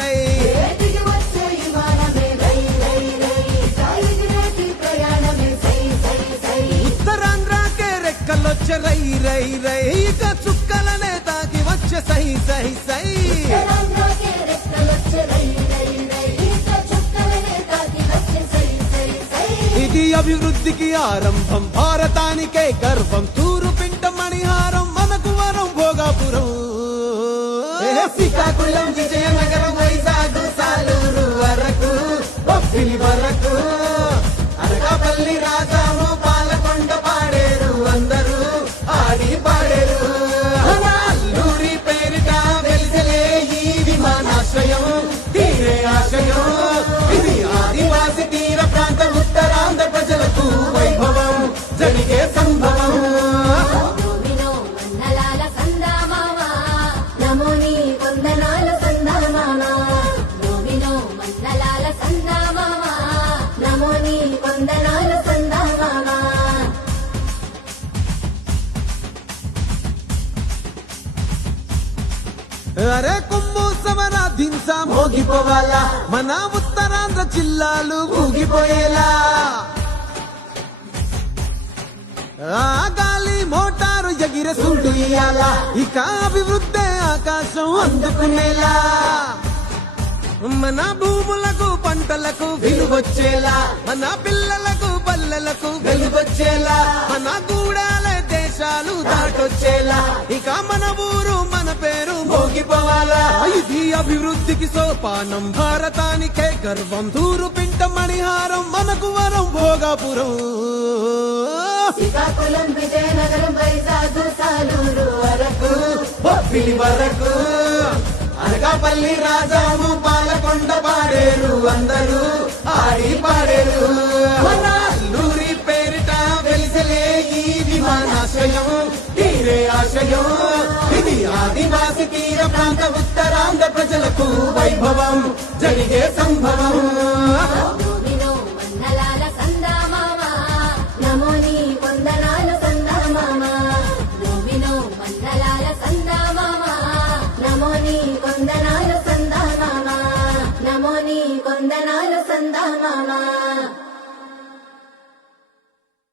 సై ఉత్తరాంధ్రకే రెక్కలొచ్చే రై రై రై ఇక చుక్కలనే తాకి వచ్చే సై సై సై ఇది అభివృద్ధికి ఆరంభం భారతానికే గర్వం తూరు పింట మణిహారం మనకు వరం భోగాపురం శ్రీకాకుళం విజయనగరం వైజాగ్ సాలూరు వరకు బొబ్బిలి వరకు అనకాపల్లి రాజాము పాలకొండ పాడేరు అందరూ ఆడి పాడేరు అల్లూరి పేరిట వెలిసలే ఈ విమానాశ్రయం తీరే ఆశయం ఇది ఆదివాసి తీర ప్రాంత ఉత్తరాంధ్ర ప్రజలకు వైభవం జరిగే సంభవం అరే కుంభు సమర దింస మోగిపోవాలా మన ఉత్తరాంధ్ర జిల్లాలు ఊగిపోయేలా ఆ గాలి మోటారు ఎగిరే సుంటు ఇయ్యాలా ఇక అభివృద్ధి ఆకాశం అందుకునేలా మన భూములకు పంటలకు విలువచ్చేలా మన పిల్లలకు పల్లెలకు వెలుగొచ్చేలా మన గూడాల దేశాలు దాటొచ్చేలా ఇక మన ఊరు మన పేరు మోగిపోవాలా ఇది అభివృద్ధికి సోపానం భారతానికే గర్వం తూరు పింట మణిహారం మనకు వరం భోగాపురం శ్రీకాకుళం విజయనగరం వైజాగ్ సాలూరు వరకు బొబ్బిలి వరకు అనకాపల్లి రాజాము పాలకొండ పాడేరు అందరూ ఆడి పాడేరు మన అల్లూరి పేరిట వెలిసలే ఈ విమానాశ్రయం తీరే ఆశయం ఇది ఆదివాసి తీర ప్రాంత ఉత్తరాంధ్ర ప్రజలకు వైభవం జరిగే సంభవం కొందనాలు సందా మామా